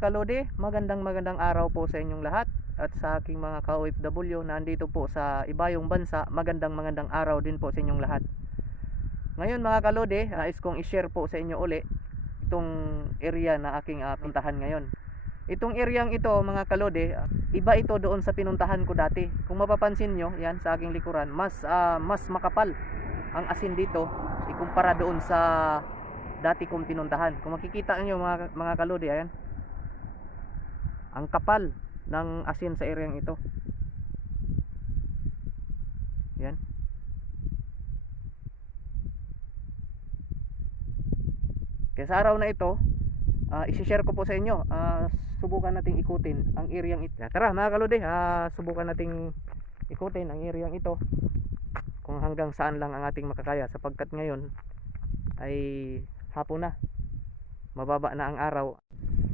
mga kalodi, magandang araw po sa inyong lahat at sa aking mga ka-OFW na andito po sa ibayong bansa. Magandang araw din po sa inyong lahat. Ngayon mga kalodi, nais kong i-share po sa inyo uli itong area na aking puntahan ngayon. Itong areang ito mga kalodi, iba ito doon sa pinuntahan ko dati. Kung mapapansin nyo, yan sa aking likuran, mas makapal ang asin dito ikumpara doon sa dati kong pinuntahan. Kung makikita nyo mga kalodi, ayan, ang kapal ng asin sa areang ito. Yan. Kaya sa araw na ito, isi-share ko po sa inyo. Subukan nating ikutin ang areang ito. Tara mga kalodi, subukan nating ikutin ang areang ito kung hanggang saan lang ang ating makakaya, sapagkat ngayon ay hapon na, mababa na ang araw.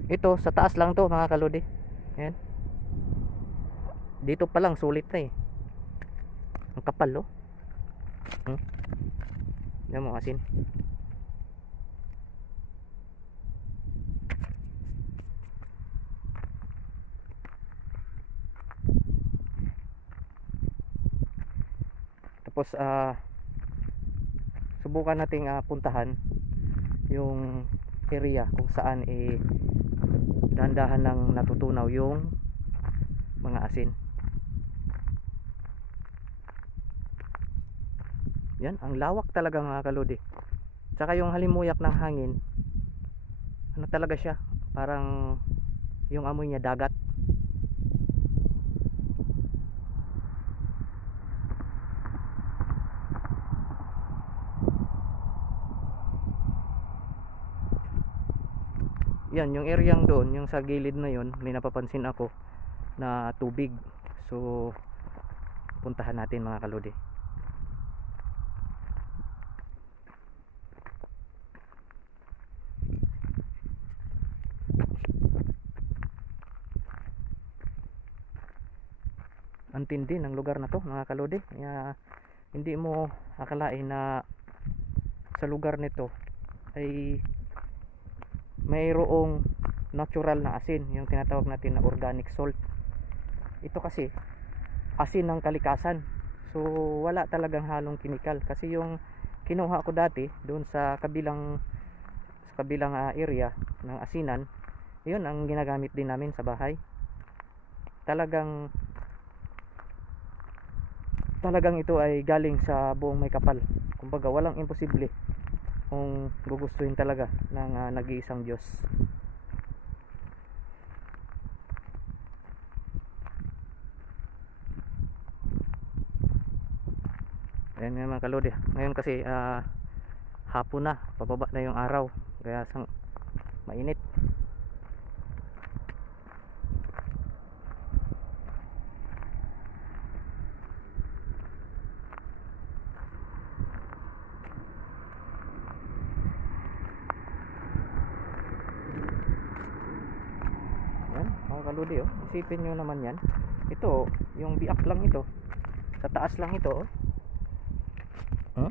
Ito sa taas lang to mga kalodi. Yan. Dito pa lang sulit na eh. Ang kapal oh. Yan mo asin. Tapos subukan nating puntahan yung area kung saan dahan-dahan ng natutunaw yung mga asin. Yan, ang lawak talaga mga kalodi. Tsaka yung halimuyak ng hangin, ano talaga siya, parang yung amoy niya dagat. Yan, yung areang doon, yung sa gilid na yon, may napapansin ako na tubig. So puntahan natin mga kalodi. Ang tindi ng lugar na to mga kalodi. Hindi mo akalain na sa lugar nito ay mayroong natural na asin, yung tinatawag natin na organic salt. Ito kasi asin ng kalikasan, so wala talagang halong chemical. Kasi yung kinuha ko dati doon sa kabilang area ng asinan, yun ang ginagamit din namin sa bahay. Talagang ito ay galing sa buong may kapal. Kumbaga walang imposible kung gugustuhin talaga ng nag-iisang Diyos. Ayan nga mga kalodi, ngayon kasi hapon na, pababa na yung araw, kaya mainit. Mga kalodi oh, isipin nyo naman yan. Ito yung biak lang ito, sa taas lang ito oh.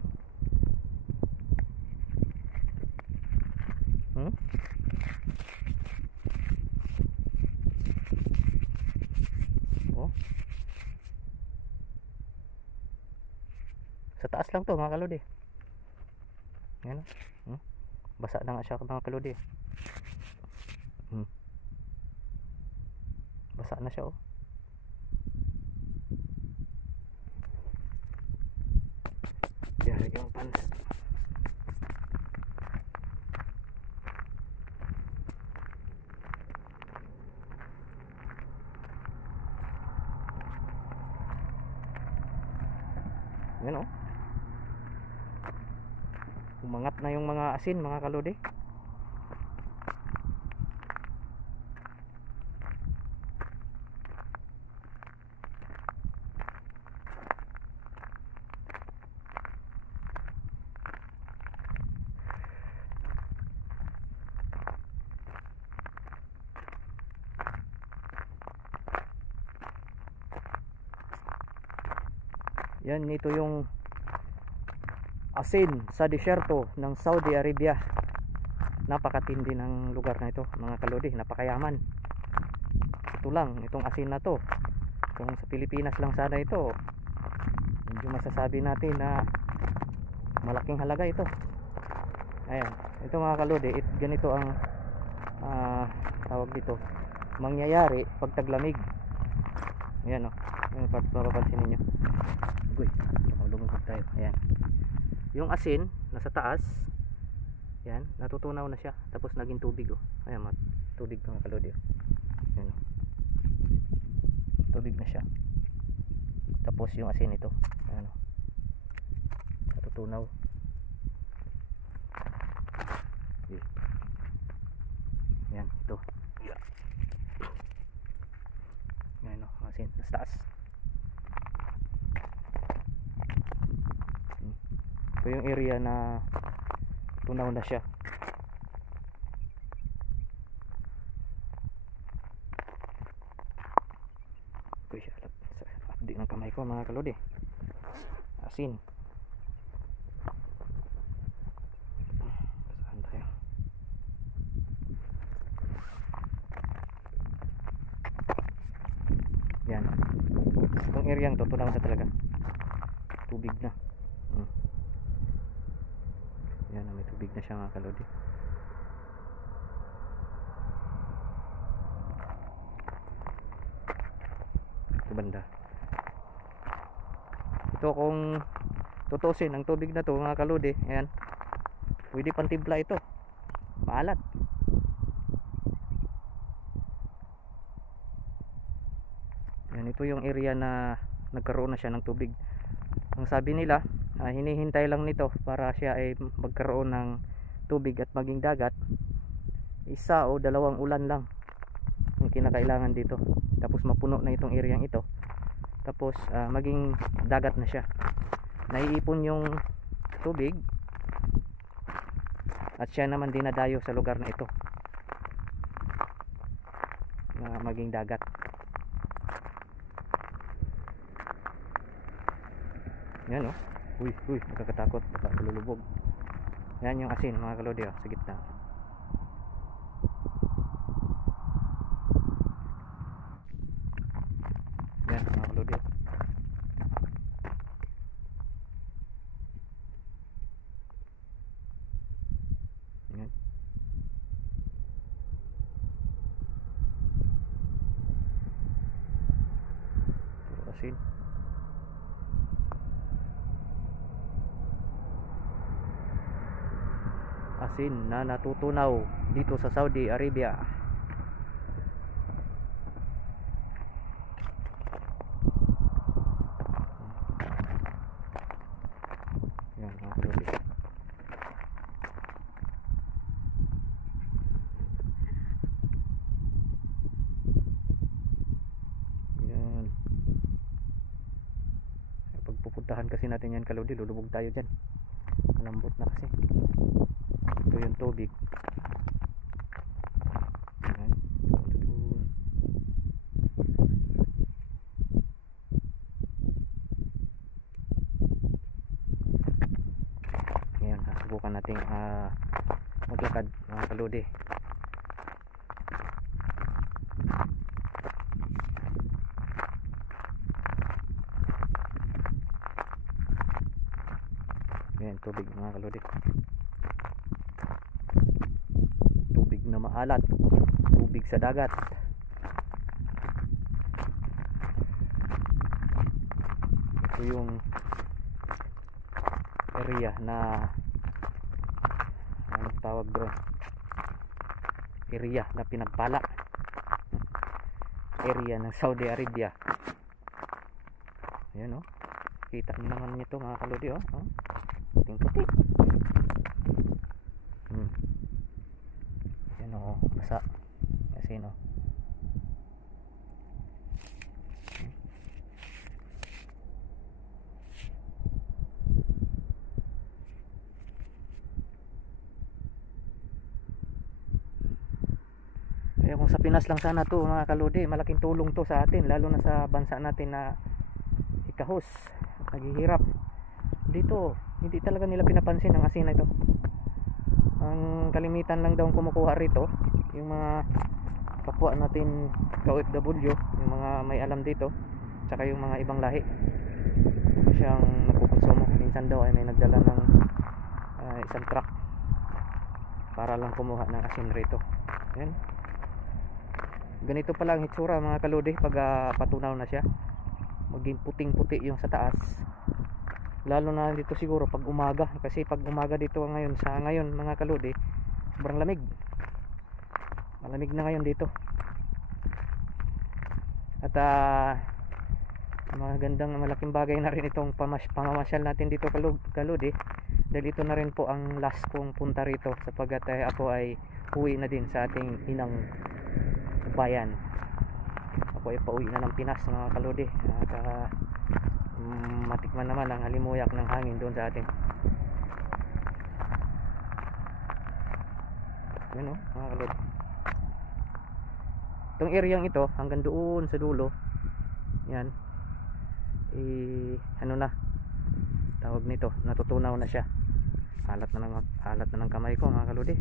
Oh, sa taas lang to mga kalodi. Yan basa na nga siya mga kalodi. Basa na siya oh. Yan yung pants. Yan oh. Umangat na yung mga asin mga kalodi. Yan, ito yung asin sa disyerto ng Saudi Arabia. napakatindi ng lugar na ito mga kalodi, napakayaman. Ito lang, itong asin na to, kung sa Pilipinas lang sana ito, medyo masasabi natin na malaking halaga ito. Ayan, ito mga kalodi, ganito ang tawag dito, mangyayari pag taglamig. Ayan o, yung papapansin ninyo. Uy, lumugod tayo. Ayan, yung asin nasa taas, yan, natutunaw na siya, tapos naging tubig o. Ayan, tubig mga kalodi o. Ayan o, tubig na siya, tapos yung asin ito, ayan o, natutunaw. Yan, ito. Yan o, asin, nasa taas. Ito yung area na tunaw na siya. Uy, abdi ng kamay ko mga kalodi. Asin. Saan tayo? Yan, itong area to tunaw na talaga, tubig na. Yan, may tubig na siya mga kalodi. Ito banda, ito kung tutusin ang tubig na to mga kalodi, ayan, pwede pang timpla ito, maalat. Yan, ito yung area na nagkaroon na siya ng tubig. Ang sabi nila, hinihintay lang nito para siya ay magkaroon ng tubig at maging dagat, 1 o 2 ulan lang ang kinakailangan dito, tapos mapuno na itong area ito, tapos maging dagat na siya, naiipon yung tubig at siya naman dinadayo sa lugar na ito na maging dagat. Yan o, uy, nakakatakot, baka lulubog. Yan yung asin mga kalodi o, sa gitna. Yan mga kalodi o. Yan. Ito asin. Asin na natutunaw dito sa Saudi Arabia. Yan mga kalodi. Yan, pag pupuntahan kasi natin yan kalodi, lulubog tayo dyan, malambot na kasi. Ito yung tubig. Ayan. Ayan, subukan natin maglakad mga kalodi. Ayan, tubig mga kalodi, tubig na maalat, tubig sa dagat. Ito yung area na anong tawag doon, area na pinagpala, area ng Saudi Arabia. Ayan o, kita nyo naman nito mga kalodi o, puting puti. Yan o, basa kasi no. Kaya kung sa Pinas lang sana to mga kalodi, malaking tulong to sa atin, lalo na sa bansa natin na ikahos, naghihirap. Dito hindi talaga nila pinapansin ang asin na ito. Ang kalimitan lang daw kumukuha rito yung mga kapwa natin ka-OFW, yung mga may alam dito, tsaka yung mga ibang lahi siyang nagkukonsumo. Minsan daw ay may nagdala ng isang truck para lang kumuha ng asin rito. Yan. Ganito pala ang hitsura mga kalodi pag patunaw na siya. Maging puting puti yung sa taas, lalo na dito siguro pag umaga, kasi pag umaga dito ngayon mga kalodi, sobrang lamig. Malamig na ngayon dito. At magandang malaking bagay na rin itong pamamasyal natin dito kalodi, dahil ito na rin po ang last kong punta rito, sapagkat ako ay uwi na din sa ating inang bayan. Ako ay pauwi na ng Pinas mga kalodi, at matikman naman ang halimuyak ng hangin doon sa atin. Yan o mga kalodi, itong areang ito hanggang doon sa dulo, yan, ano na tawag nito, natutunaw na siya. Alat na ng kamay ko mga kalodi.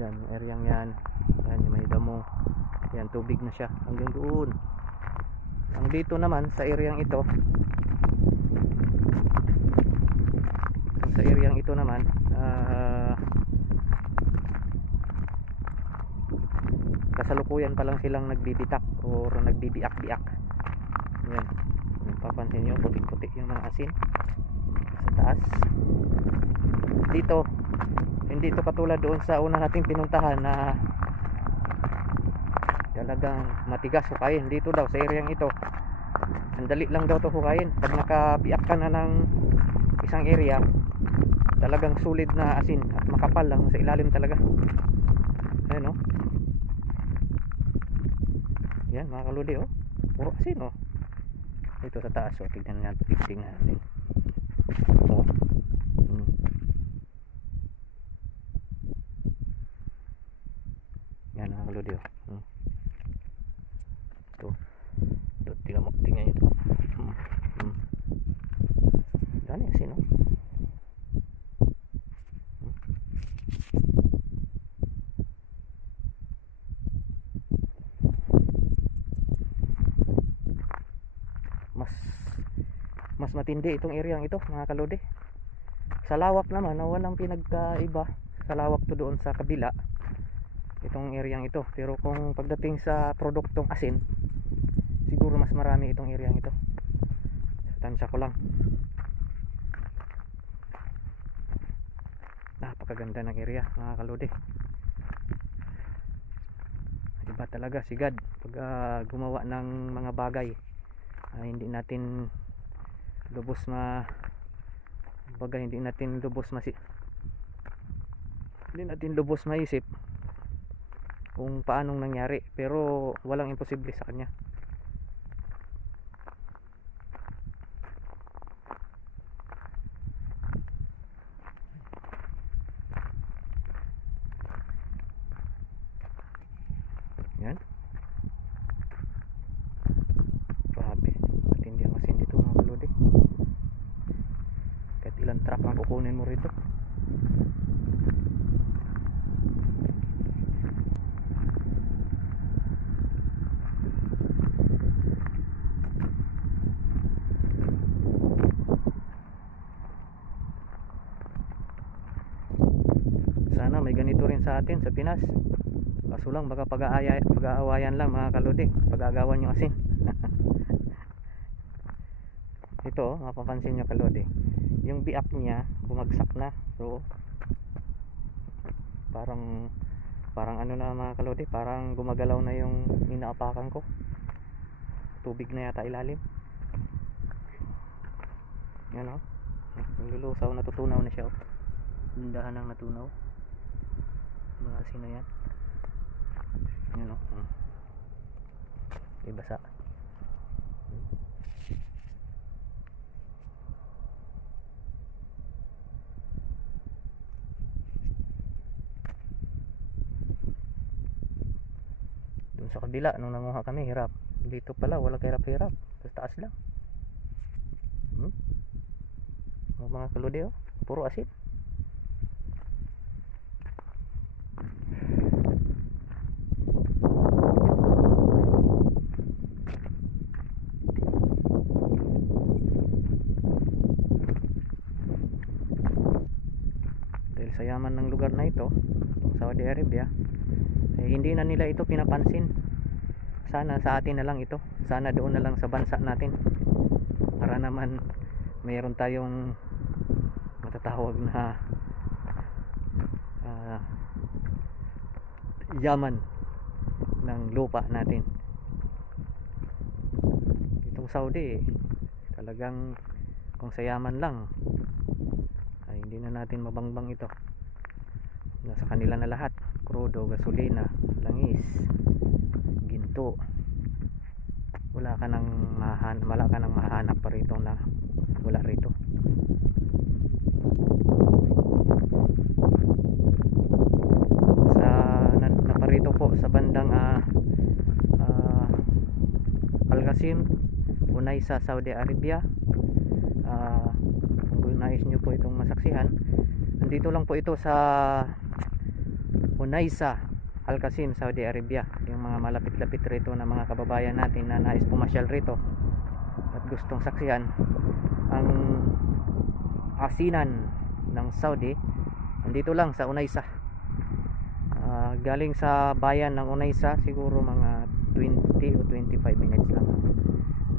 Yan, yung areang yan, yung may damo, yan, tubig na siya hanggang doon. Ang dito naman sa areang ito, naman kasalukuyan pa lang silang nagbibitak o nagbibiak-biak. Yan, papansin nyo, putik-putik yung mga asin sa taas. Dito hindi ito katulad doon sa una nating pinuntahan na talagang matigas hukayin. Dito daw sa areang ito, ang dali lang daw ito hukayin. Pag nakabiak ka na ng isang area, talagang sulit na asin at makapal lang sa ilalim talaga. Ayan o, yan mga kaludi, oh, puro asin oh. Dito sa taas oh, tignan natin oh. Yan mga kaludi oh. Ito tingnan nyo ito. Dami asin oh. Mas matindi itong areang ito mga kalodi. Sa lawak naman walang pinagkaiba sa lawak to doon sa kabila, itong areang ito. Pero kung pagdating sa produktong asin, siguro mas marami itong areang ito. Tansya ko lang. Napakaganda ng area mga kalodi. Iba talaga si God pag gumawa ng mga bagay. Hindi natin lubos hindi natin lubos maisip kung paanong nangyari, pero walang imposible sa kanya. Yan, grabe, matindi ang asin dito mga kalodi. Kahit ilang truck ang kukunin mo rito. Sana may ganito rin sa atin sa Pinas. Kaso lang baka pag-aawayan lang mga kalodi, pag-agawan yung asin. Ito mapapansin nyo kalodi, yung biak niya bumagsak na. So parang ano na mga kalodi, parang gumagalaw na yung inaapakan ko. Tubig na yata ilalim. Yan o, nilulusaw, natutunaw na siya o. Lindahan ng natunaw mga asin na yan. Yan o, ibasa. Doon sa kabila nung nanguha kami hirap, dito pala walang hirap-hirap, sa taas lang. Mga kaludi, oh, puro asin. Dahil sa yaman ng lugar na ito, Saudi Arabia, hindi na nila ito pinapansin. Sana sa atin na lang ito, sana doon na lang sa bansa natin, para naman mayroon tayong matatawag na yaman ng lupa natin. Itong Saudi talagang kung sa yaman lang ay hindi na natin mabangbang ito. Nasa kanila na lahat, krudo, gasolina, langis, ginto. Wala ka nang mahanap pa rito na wala rito. Sa naparito po sa bandang Al-Qasim, Unaysa, Saudi Arabia. Kung nais nyo po itong masaksihan, nandito lang po ito sa Unaysa, Al-Qasim, Saudi Arabia. Yung mga malapit-lapit rito na mga kababayan natin na nais pumasyal rito at gustong saksihan ang asinan ng Saudi, nandito lang sa Unaysa. Galing sa bayan ng Unaysa, siguro mga 20 o 25 minutes lang ang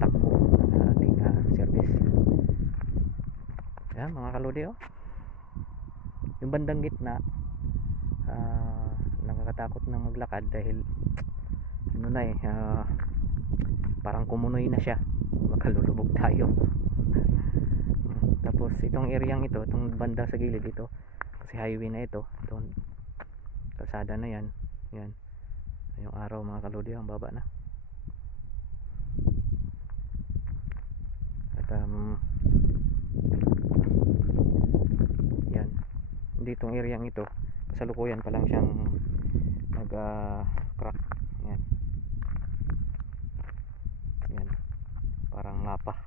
takbo ng ating service. Yan mga kaludi, oh. Yung bandang gitna, nakakatakot na maglakad dahil ano na parang kumunoy na siya, makalulubog tayo. Tapos itong areang ito, itong banda sa gilid ito, kasi highway na ito, itong kalsada na yan, yan yung araw mga kaludi, ang baba na. At yan, ditong areang ito kasalukuyan pa lang siyang nag crack. Yan, yan, parang mapa.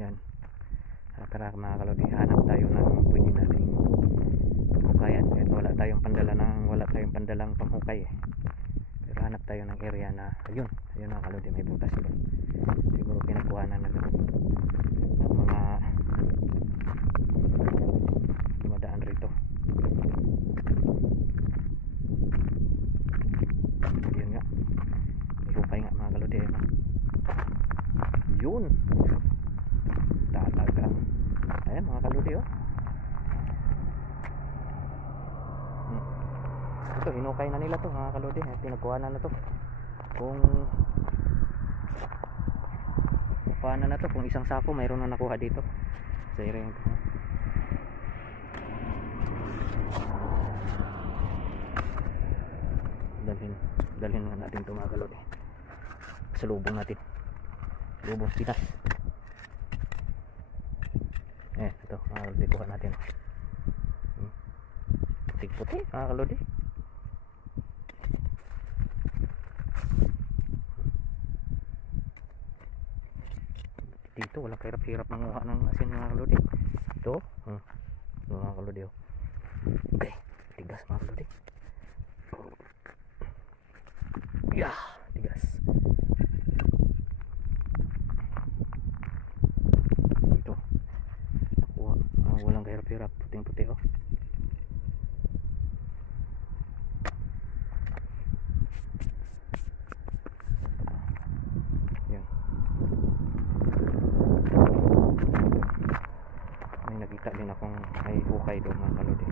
Yan, tara mga kalodi, hanap tayo ng pwede nating panghukayan. Kahit wala tayong pandalang panghukay pero hanap tayo ng area na ayun mga kalodi, may butas doon. Siguro pinakuhanan na doon ng mga dumadaan rito. Yun nga, may hukay nga mga kalodi, yun talaga. Ayan mga kaludi, oh. Ito, hinukay na nila to mga kaludi, pinagkuhanan na to. Kung kuhanan na to, kung isang sako mayroon na nakuha dito sa area ito. Dalhin na natin ito mga kaludi, sa lubong natin, lubong Pinas. Ito mga kaludi, kuha natin. Puti-puti mga kaludi. Dito walang kahirap-hirap manguha ng asin mga kaludi. Ito mga kaludi, oh. Okay, tigas mga kaludi. Yeah, tigas. Ito nakuha, walang kahirap-hirap, puting-puti, oh. Yan, may nakita din akong may hukay doon mga kaludi.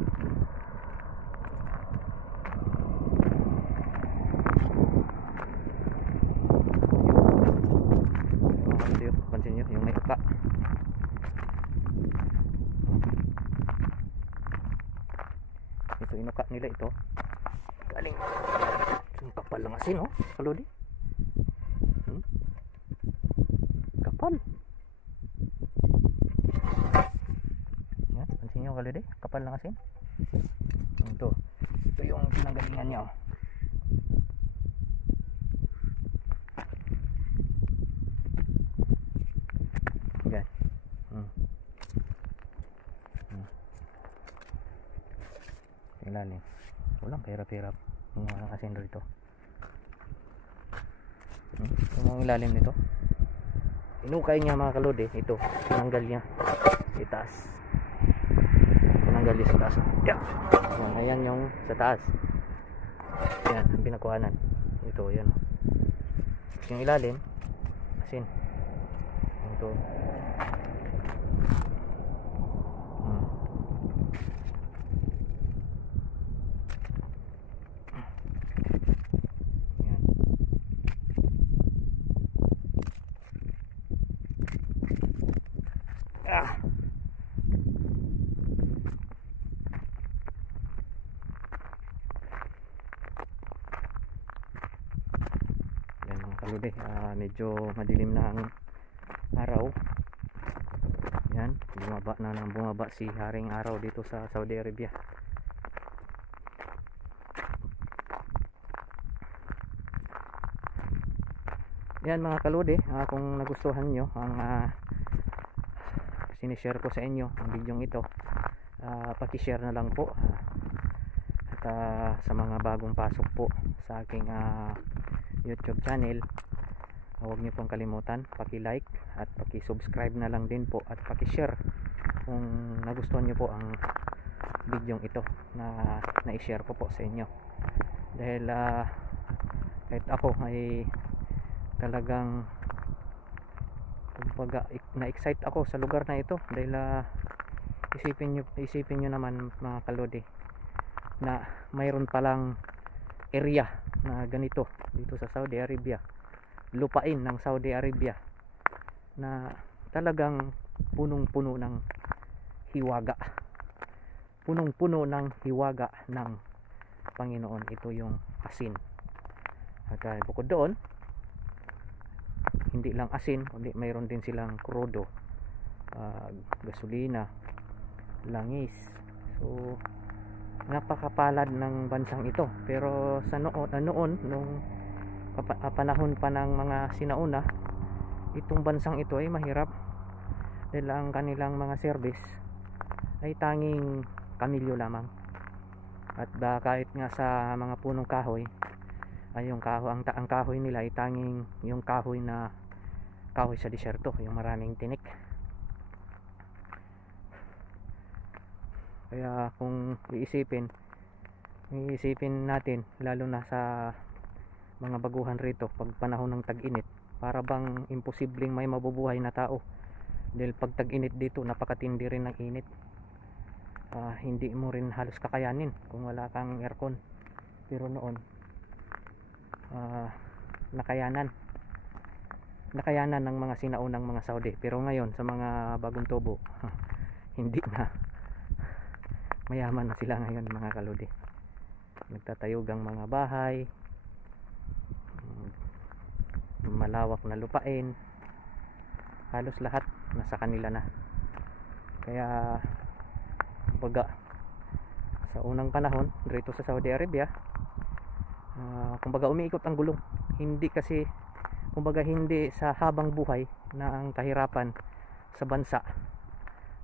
Pansin nyo yung may uka. Ito inuka nila ito. Galing yung kapal ng asin, oh kaludi. Kapal. Yan, pansin nyo kaludi, kapal ng asin. Ito Ito yung pinanggalingan niya. Yan. Ilalim. Walang hirap-hirap yung mga nakasendo dito. Yung mga ilalim nito, inukay niya mga kalode. Ito, tinanggal niya itaas, tinanggal niya sa taas. Yan. Ayan yung sa taas. Yan ang pinakuhanan. Ito, yan. Yung ilalim, asin. Ito. Kalode, medyo madilim na ang araw. Yan, bumaba si Haring Araw dito sa Saudi Arabia. Yan mga kalode, kung nagustuhan nyo ang sinishare ko sa inyo ang video ito, paki-share na lang po, at sa mga bagong pasok po sa aking YouTube channel, huwag niyo pong kalimutan paki-like at paki-subscribe na lang din po, at paki-share kung nagustuhan niyo po ang video ito na i-share ko po sa inyo. Dahil kahit ako ay talagang kumbaga na-excite ako sa lugar na ito, dahil isipin niyo naman mga kalode na mayroon palang area na ganito dito sa Saudi Arabia, lupain ng Saudi Arabia na talagang punong-puno ng hiwaga, punong-puno ng hiwaga ng Panginoon. Ito yung asin. At bukod doon, hindi lang asin, kundi mayroon din silang krudo, gasolina, langis. So napakapalad ng bansang ito. Pero sa noon nung panahon pa ng mga sinauna, itong bansang ito ay mahirap, dahil ang kanilang mga service ay tanging kamilyo lamang. At kahit nga sa mga punong kahoy, ay yung kahoy, ang kahoy nila ay tanging yung kahoy na kahoy sa disyerto, yung maraming tinik. Kaya kung iisipin natin, lalo na sa mga baguhan rito pag panahon ng tag-init, para bang imposibleng may mabubuhay na tao, dahil pag tag-init dito napakatindi rin ng init. Hindi mo rin halos kakayanin kung wala kang aircon. Pero noon nakayanan ng mga sinaunang mga Saudi. Pero ngayon sa mga bagong tubo hindi na. Mayaman na sila ngayon mga kalode. Nagtatayugang mga bahay, malawak na lupain, halos lahat nasa kanila na. Kaya kumbaga sa unang panahon dito sa Saudi Arabia, kumbaga umiikot ang gulong. Hindi kasi, kumbaga hindi sa habang buhay na ang kahirapan sa bansa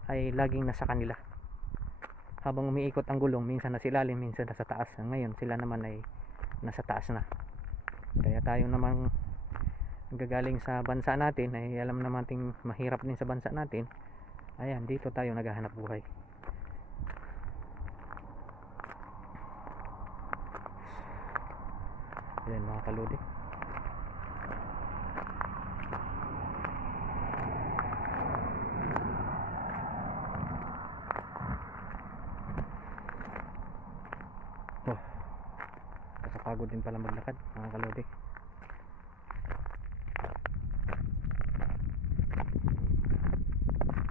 ay laging nasa kanila. Habang umiikot ang gulong, minsan nasa ilalim, minsan nasa taas. Ngayon sila naman ay nasa taas na. Kaya tayo namang gagaling sa bansa natin, ay alam naman nating mahirap din sa bansa natin. Ayan, dito tayo naghahanap buhay. Ayan mga kalode. Pagod din pala maglakad mga kalode.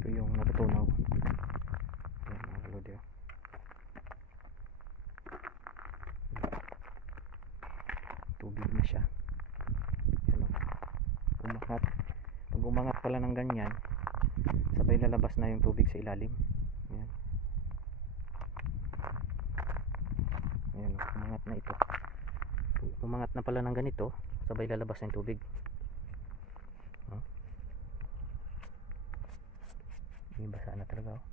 Ito yung natutunaw. Ayan mga kalode. Tubig na siya. Ayan, umangat. Pag umangat pala ng ganyan, sabay lalabas na yung tubig sa ilalim. Ayan. Ayan. umangat na ito. Umangat na pala ng ganito, sabay lalabas ng tubig. Basa na talaga, oh.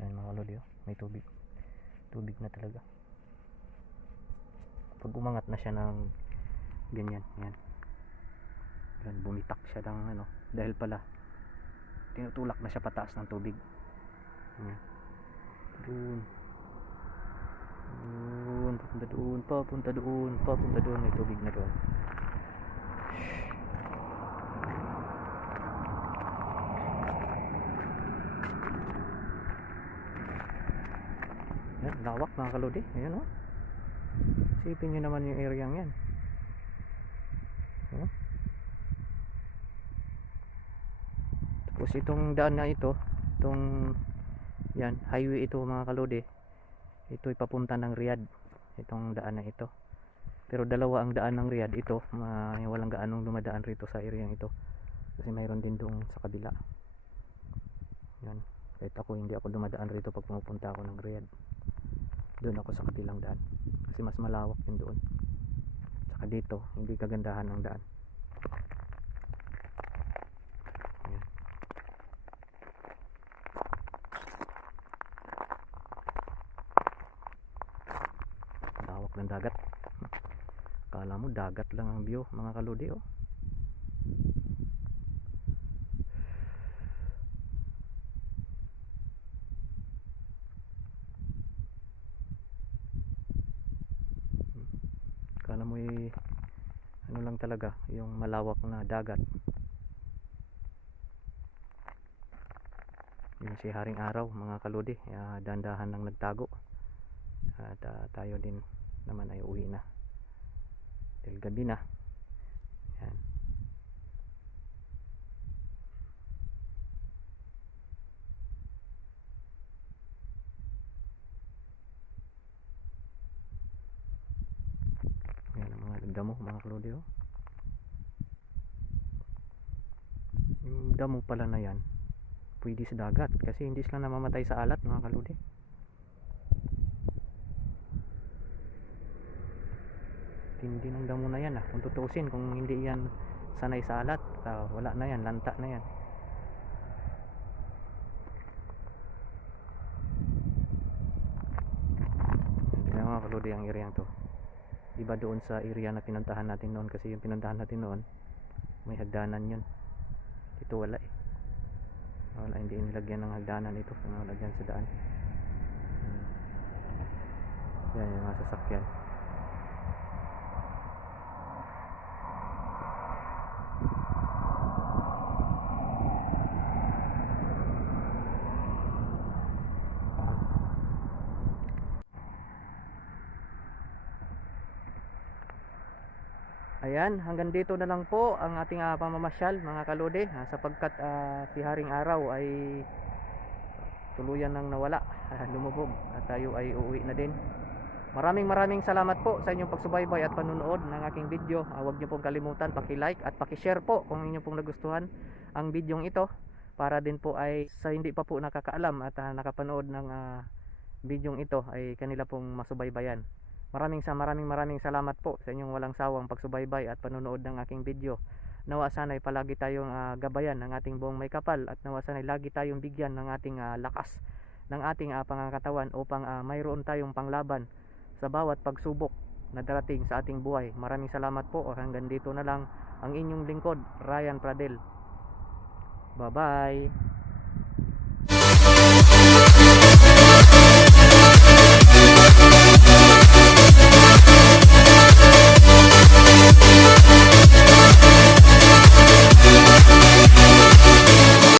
Yan mga kalodi, oh. May tubig na talaga. Pag umangat na siya ng ganyan, yan, bumitak siya ng ano, dahil pala tinutulak na siya pataas ng tubig. Yan. Papunta doon, may tubig na doon. Yan, lawak mga kalodi. Ayan, oh. Isipin nyo naman yung area yan. Tapos itong daan na ito, itong yan, highway ito mga kalodi, ito ipapunta ng Riyadh, itong daan na ito. Pero dalawa ang daan ng Riyadh ito, walang gaanong dumadaan rito sa area ito, kasi mayroon din doon sa kabila. Yan, kahit ako hindi ako dumadaan rito pag pumupunta ako ng Riyadh, doon ako sa kabilang daan, kasi mas malawak din doon. Saka dito hindi kagandahan ng daan. Lawak ng dagat. Kala mo dagat lang ang view mga kalodi, oh. Kala mo ano lang talaga, yung malawak na dagat. Yun si Haring Araw mga kalodi, dahan-dahan lang nagtago. At tayo din naman ay uwi na dahil gabi na. Yan. Yan ang mga damo mga kalodi, oh. Yung damo pala na yan pwede sa dagat kasi hindi sila namamatay sa alat mga kalodi. Tindi ng damo na yan, kung tutuusin, kung hindi yan sanay sa alat, wala na yan, lanta na yan. Tignan mga kalodi ang area to, iba doon sa area na pinuntahan natin noon, kasi yung pinuntahan natin noon may hagdanan yun, ito wala eh. Wala, hindi nilagyan ng hagdanan ito, nilagyan sa daan. Yan yung mga sasakyan. Ayan, hanggang dito na lang po ang ating pamamasyal mga kalodi, sapagkat si Haring Araw ay tuluyan nang nawala, lumubog, at tayo ay uuwi na din. Maraming salamat po sa inyong pagsubaybay at panunood ng aking video. Huwag niyo pong kalimutan paki-like at paki-share po kung inyo pong nagustuhan ang bidyong ito, para din po ay sa hindi pa po nakakaalam at nakapanood ng bidyong ito ay kanila pong masubaybayan. Maraming salamat po sa inyong walang sawang pagsubaybay at panunood ng aking video. Nawa sana'y palagi tayong gabayan ng ating buong may kapal, at nawa sana'y lagi tayong bigyan ng ating lakas ng ating pangkatawan upang mayroon tayong panglaban sa bawat pagsubok na darating sa ating buhay. Maraming salamat po, hanggang dito na lang ang inyong lingkod, Ryan Pradel. Bye bye.